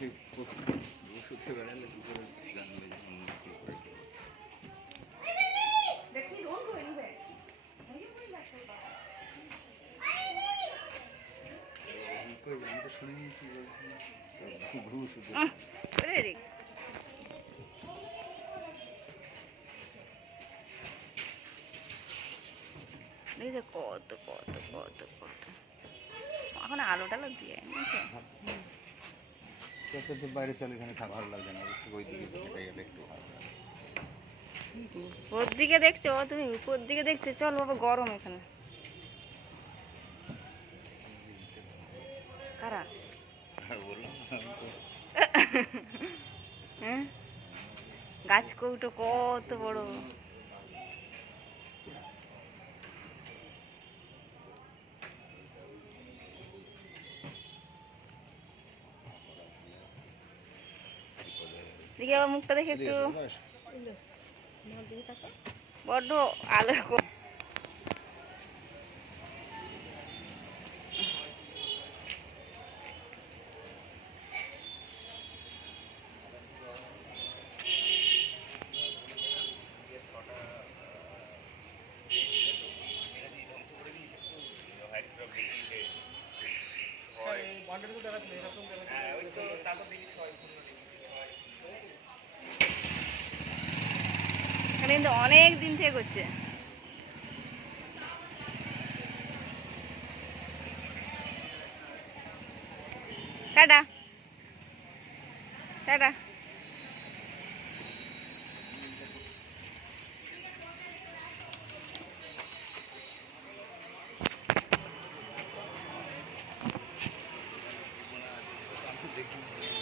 সত্যি বেড়ালে কি করে জানবে যে মন্দির কি করে আমি তো শুনে নিয়েছি বলছি ঘুষ কত কত কত কত এখন আলো টালো দিয়ে বাইরে চলে এখানে ভালো লাগছে না একটু ওই দিকে হেঁটে গেলে একটু ভালো লাগে ওর দিকে দেখছো তুমি উপর দিকে দেখছো চল বাবা গরম এখানে কারা হ্যাঁ গাছ কৌটো কত বড় দেখি আবার মুখটা দেখে একটু বড্ড আলো এখানে কিন্তু অনেক দিন থেকে করছে টাটা টাটা দেখি